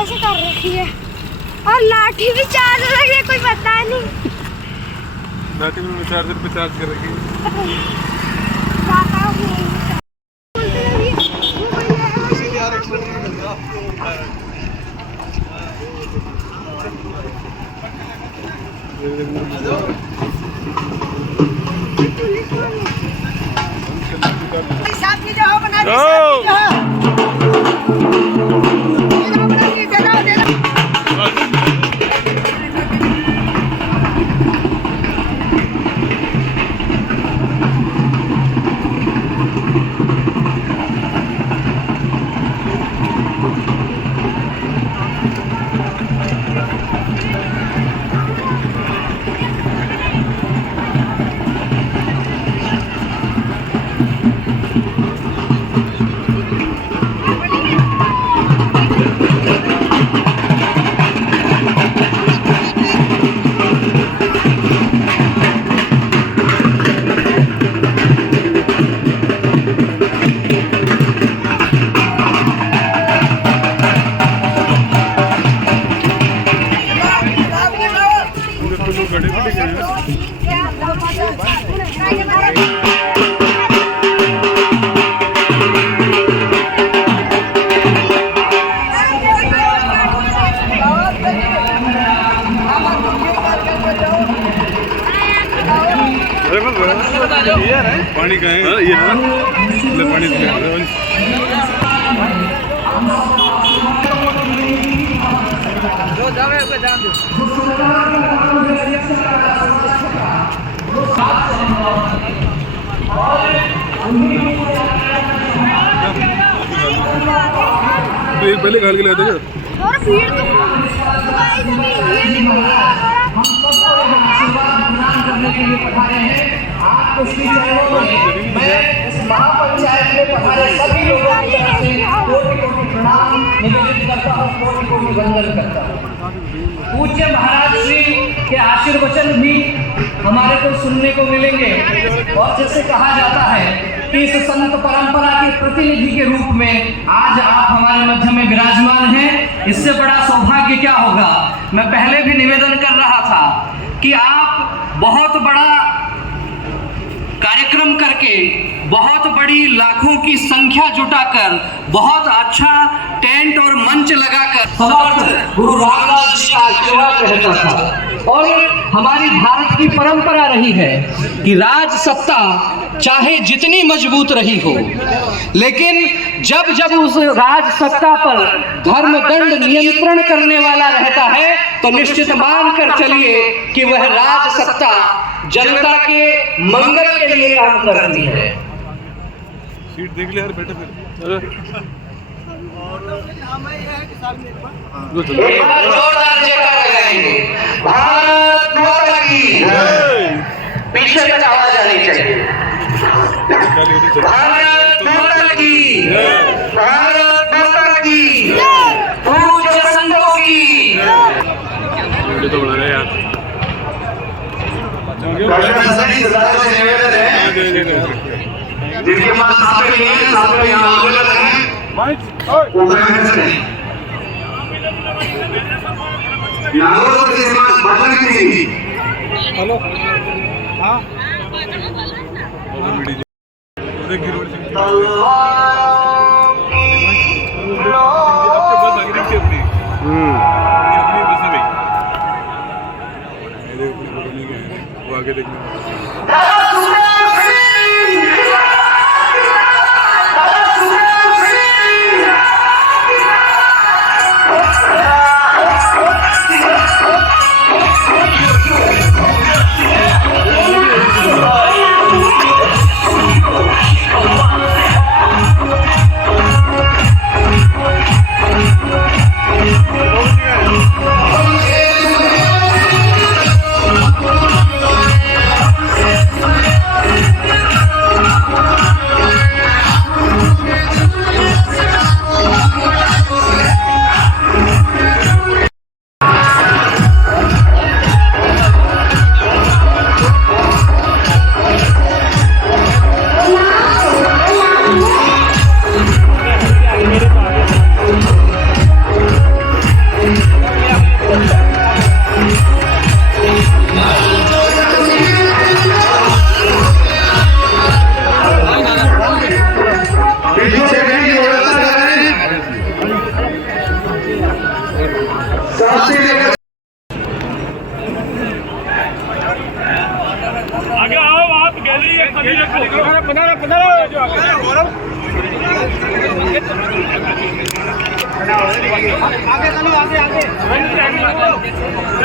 ऐसे कर रखी है और लाठी भी चार्ज हो रही है, कोई पता नहीं। लाठी में चार्जर पे चार्ज कर रखी है। पानी का है ये ना, पानी जो जावे ओके जान दो। पहले घाल के लाते क्या? और भीड़ तो करने के लिए पधारे हैं। आप उसकी मैं इस महापंचायत में पधारे सभी लोगों की तरफ से कोटि-कोटि प्रणाम निवेदित करता हूँ, कोटि-कोटि वंदन करता हूँ। पूज्य महाराज श्री के आशीर्वचन भी हमारे को सुनने को मिलेंगे और जैसे कहा जाता है कि इस संत परंपरा के प्रतिनिधि के रूप में आज आप हमारे मध्य में विराजमान हैं, इससे बड़ा सौभाग्य क्या होगा। मैं पहले भी निवेदन कर रहा था कि आप बहुत बड़ा कार्यक्रम करके बहुत बड़ी लाखों की संख्या जुटाकर बहुत अच्छा टेंट और मंच लगाकर गुरु रामदास जी का आशीर्वाद रहता था। और हमारी भारत की परंपरा रही है कि राज सत्ता चाहे जितनी मजबूत रही हो, लेकिन जब जब उस राज सत्ता पर धर्म दंड नियंत्रण करने वाला रहता है तो निश्चित मान कर चलिए कि वह राज सत्ता जनता के मंगल के लिए काम करती है। सीट देख ले यार बेटा, फिर जोरदार जयकारा लगाएंगे। भारत माता की पीछे तक आवाज आनी चाहिए। भारत माता की, भारत माता की, पूज्य संतों की। तो बड़ा है यार, सभी सदस्यों से निवेदन है जिनके पास सामने नहीं है, सामने यहाँ आवेदन है वो बैठ सकते हैं। नागौर के समाज बदल गई। हेलो हाँ वो आगे देखना।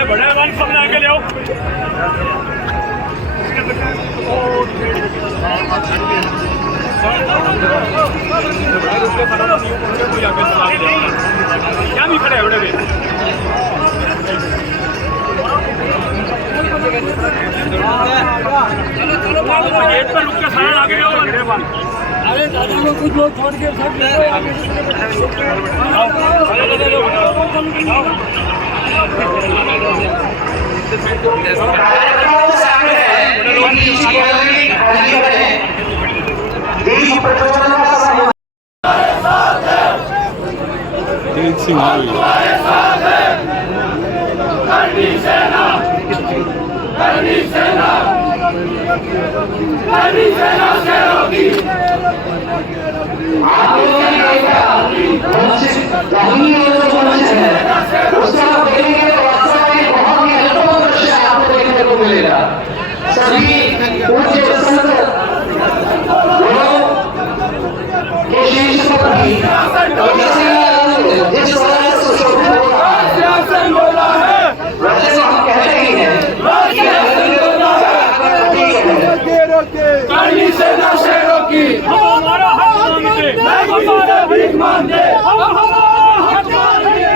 बड़े वन सामने आगे ले आओ। क्या भी खड़े बड़े गेट पर रुक के सारा आगे आओ। अरे दादा लोग कुछ लोग छोड़ के सब सभी पूज्य संत के शीर्ष पर भी जिस तरह से सुशोभित हो रहा है वैसे हम कहते ही हैं करनी सेना शेरों की हमारा हक मांगते हमारा भीख मांगते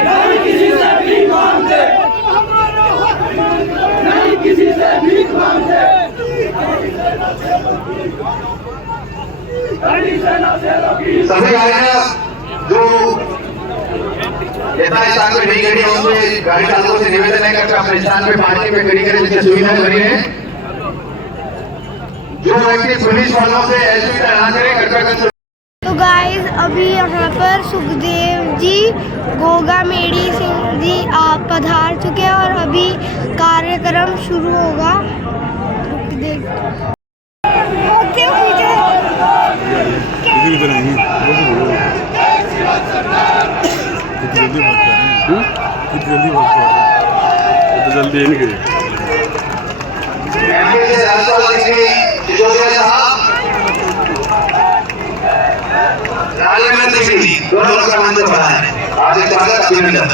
नहीं किसी से भीख मांगते नहीं किसी से भीख मांगते सभी गाड़ियां जो नेता स्थान पर नहीं खड़ी होंगे गाड़ी चालकों से निवेदन है कि अपने स्थान पे पार्किंग में खड़ी करें जिससे सुविधाएं बनी रहे। जो व्यक्ति पुलिस वालों से असुविधा ना करे कृपया कर। तो गाइस अभी यहाँ पर सुखदेव जी गोगा मेड़ी सिंह जी आप पधार चुके हैं और अभी कार्यक्रम शुरू होगा। जल्दी नहीं गए दोनों का मंदिर बना है। आज एक स्वागत अभिनंदन।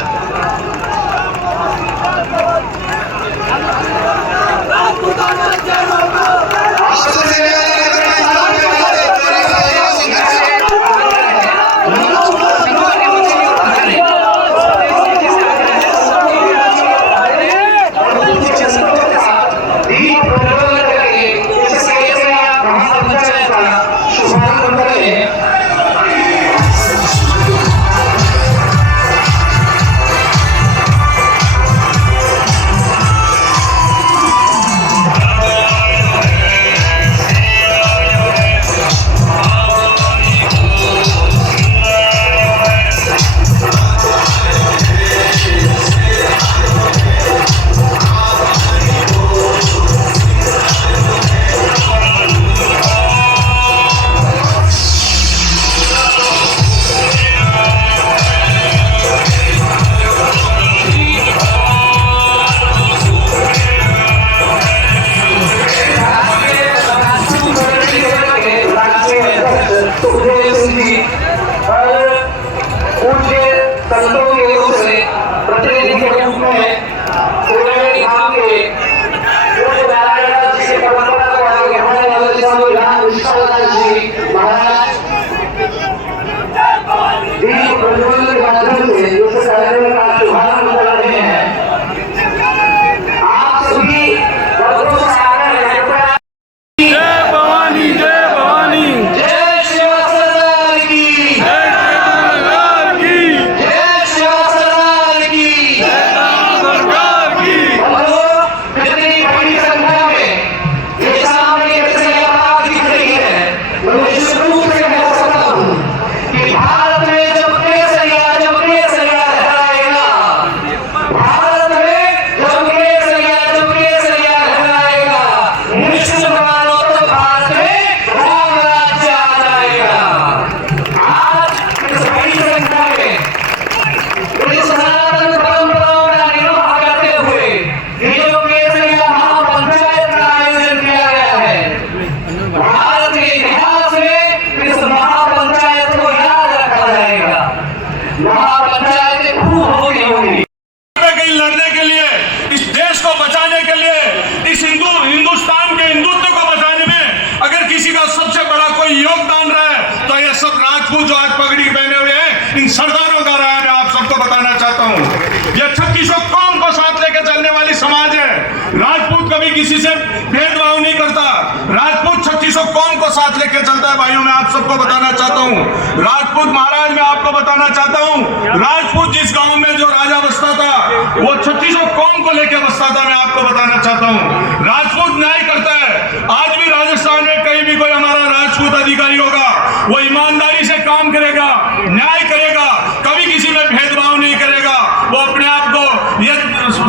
ये 36 कौम को साथ लेकर चलने वाली समाज है। राजपूत कभी किसी से भेदभाव नहीं करता। राजपूत 36 कौम को साथ लेकर चलता है। भाइयों, मैं आप सबको बताना चाहता हूँ, राजपूत महाराज, मैं आपको बताना चाहता हूँ, राजपूत जिस गांव में जो राजा बसता था वो 36 कौम को लेकर बसता था। मैं आपको बताना चाहता हूँ, राजपूत न्याय करता है। आज भी राजस्थान में कहीं भी कोई हमारा राजपूत अधिकारी होगा, वो ईमानदारी से काम करेगा, न्याय करेगा, कभी किसी में भेदभाव नहीं करेगा। वो अपने आप को ये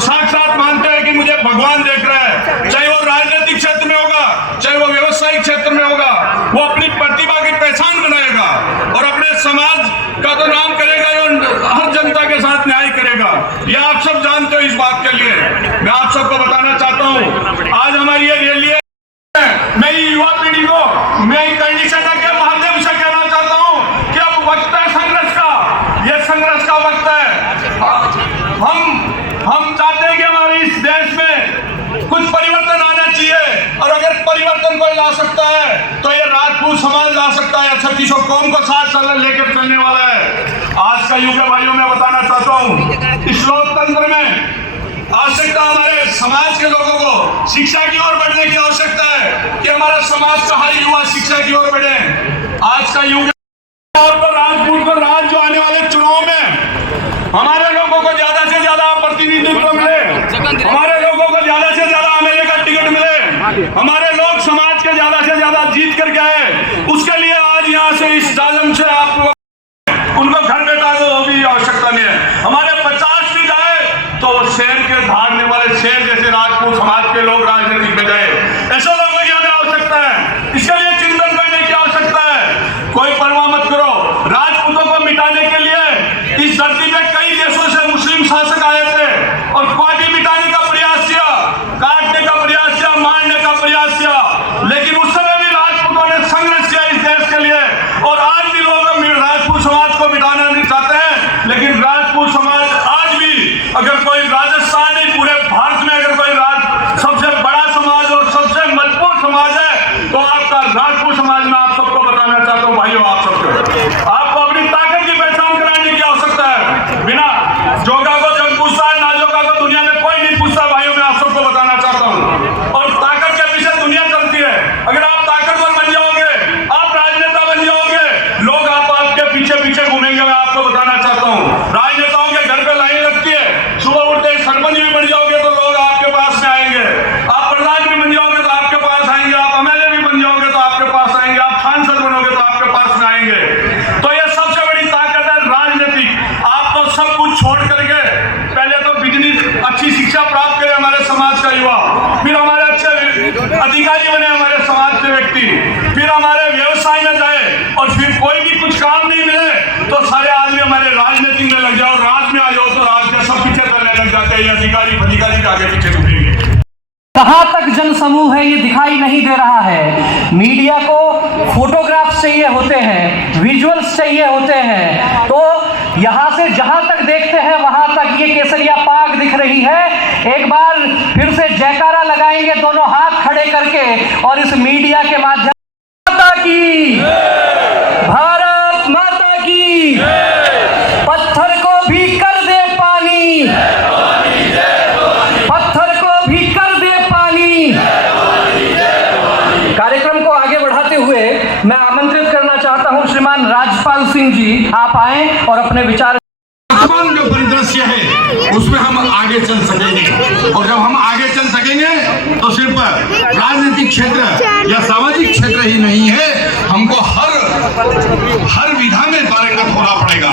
साक्षात मानते हैं कि मुझे भगवान देख रहा है। चाहे वो राजनीतिक क्षेत्र में होगा, चाहे वो व्यवसायिक क्षेत्र में होगा, वो अपनी प्रतिभा की पहचान बनाएगा और अपने समाज का तो नाम करेगा, हर जनता के साथ न्याय करेगा। ये आप सब जानते हो। इस बात के लिए मैं आप सबको बताना चाहता हूँ, आज हमारी ये रैली है, मैं युवा पीढ़ी को मैं करनी सेना के माध्यम से कहना चाहता हूँ कि अब वक्त है संघर्ष का, ये संघर्ष का वक्त है। हम चाहते हैं कि हमारे इस देश में कुछ परिवर्तन आना चाहिए और अगर परिवर्तन कोई ला सकता है तो ये राजपूत समाज ला सकता है। 36 कौम को साथ लेकर चलने वाला है। आज का युग है भाइयों, मैं बताना चाहता हूँ, इस लोकतंत्र में आवश्यकता हमारे समाज के लोगों को शिक्षा की ओर बढ़ने की आवश्यकता है कि हमारा समाज का हर युवा शिक्षा की ओर बढ़े। आज का युग और राजपूत को राज जो आने वाले चुनाव में हमारे लोगों को ज्यादा से ज्यादा प्रतिनिधित्व मिले, हमारे लोगों को ज्यादा से ज्यादा एमएलए का टिकट मिले, हमारे लोग समाज के ज्यादा से ज्यादा जीत करके आए। उसके लिए आज यहाँ से इस जालम से आप उनको घर बैठा दो, वो भी आवश्यकता नहीं है। हमारे 50 भी जाए तो वो शेर के धारने वाले शेर जैसे राजपूत समाज के लोग राजनीति में जाए, ऐसे लोगों की हमें आवश्यकता है। इसके लिए चिंतन करने की आवश्यकता है। कोई परवाह मत करो, राजपूतों को मिटाने के लिए इस धरती में कई देशों से मुस्लिम शासक आए थे और पार्टी मिटाने का प्रयास किया, काटने का प्रयास किया, मारने का प्रयास किया, लेकिन उस समय भी राजपूतों ने संघर्ष किया इस देश के लिए। और आज भी लोग राजपूत समाज को मिटाना नहीं चाहते हैं, लेकिन राजपूत समाज आज भी, अगर कोई राजस्थान नहीं पूरे भारत में अगर कोई सबसे बड़ा समाज और सबसे मजबूत समाज है तो आपका राजपूत समाज में आप सबको बताना चाहता हूँ भाइयों, आप सबको आपको अपनी ताकत की पहचान कराने की आवश्यकता है। बिना जोगा को जग पूछता है, ना जोगा को दुनिया में कोई नहीं पूछता। भाइयों, मैं आप सबको बताना चाहता हूँ, और ताकत के पीछे दुनिया चलती है। अगर आप ताकतवर बन जाओगे, आप राजनेता बन जाओगे, लोग आपके पीछे पीछे घूमेंगे। मैं आपको बताना चाहता हूँ, राजनेताओं के घर पे लाइन लगती है, सुबह उठते सरपंच भी बन जाओगे तो लोग आपके पास में आएंगे, आप प्रधान भी बन जाओगे तो आपके पास आएंगे, आप एमएलए भी बन जाओगे तो आपके पास आएंगे, आप सांसद बनोगे तो आपके पास में आएंगे। तो ये सबसे बड़ी ताकत है राजनीतिक। आप तो सब कुछ छोड़ करके पहले तो बिजनेस अच्छी शिक्षा प्राप्त करे हमारे समाज का युवा, फिर हमारे अच्छे अधिकारी बने हमारे समाज के व्यक्ति, फिर हमारे व्यवसाय में जाए, और फिर कोई भी कुछ काम नहीं मिले तो सारे आदमी हमारे राजनीति में लग जाओ, राज में आ जाओ तो राज के सब पीछे करने लग जाते हैं। अधिकारी के आगे पीछे घूमेंगे। कहाँ तक जन समूह है ये दिखाई नहीं दे रहा है। मीडिया को फोटोग्राफ्स चाहिए होते हैं, विजुअल्स चाहिए होते हैं, तो यहाँ से जहां तक देखते हैं वहां तक ये केसरिया पाग दिख रही है। एक बार फिर से जयकारा लगाएंगे दोनों हाथ खड़े करके और इस मीडिया के माध्यम माता की, भारत माता की, पत्थर को भी कर दे पानी, पत्थर को भी कर दे पानी। कार्यक्रम को आगे बढ़ाते हुए मैं आमंत्रित करना चाहता हूं श्रीमान राजपाल सिंह जी, आप आए और अपने विचार। वर्तमान जो परिदृश्य है उसमें हम आगे चल सकेंगे, और जब हम आगे चल सकेंगे तो सिर्फ राजनीतिक क्षेत्र या सामाजिक क्षेत्र ही नहीं है, हमको हर विधा में पारंगत होना पड़ेगा,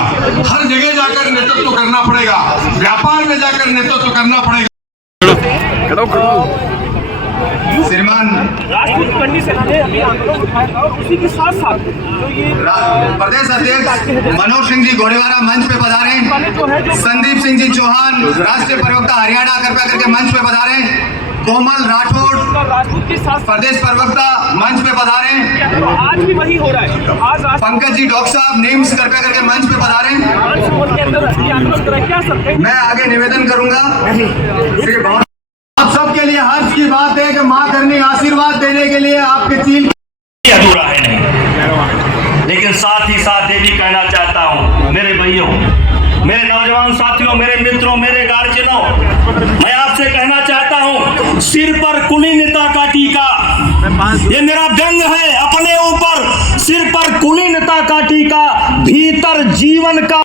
हर जगह जाकर नेतृत्व करना पड़ेगा, व्यापार में जाकर नेतृत्व करना पड़ेगा। श्रीमान राजपूत कंडी से अभी आंदोलन उठाया था, उसी के साथ साथ जो ये प्रदेश अध्यक्ष मनोज सिंह जी गोड़ेवारा मंच पे पधारे, संदीप सिंह जी चौहान राष्ट्रीय प्रवक्ता हरियाणा कृपया करके मंच पे पधारे, कोमल राठौड़ राजपूत के साथ प्रदेश प्रवक्ता मंच पे पधारे, तो आज भी वही हो रहा है। आज पंकज जी डॉक्टर साहब नीम्स कृपया करके मंच पे पधारे। के अंदर आंदोलन करा क्या सकते। मैं आगे निवेदन करूंगा। आप सबके लिए हर्ष की बात है कि माँ करनी आशीर्वाद देने के लिए आपके चील अधूरा है नहीं, लेकिन साथ ही साथ ये भी कहना चाहता हूँ मेरे भाइयों, मेरे नौजवान साथियों, मेरे मित्रों, मेरे गार्जियनों, मैं आपसे कहना चाहता हूं, सिर पर कुलीनता का टीका, ये मेरा व्यंग है अपने ऊपर। सिर पर कुलीनता का टीका, भीतर जीवन का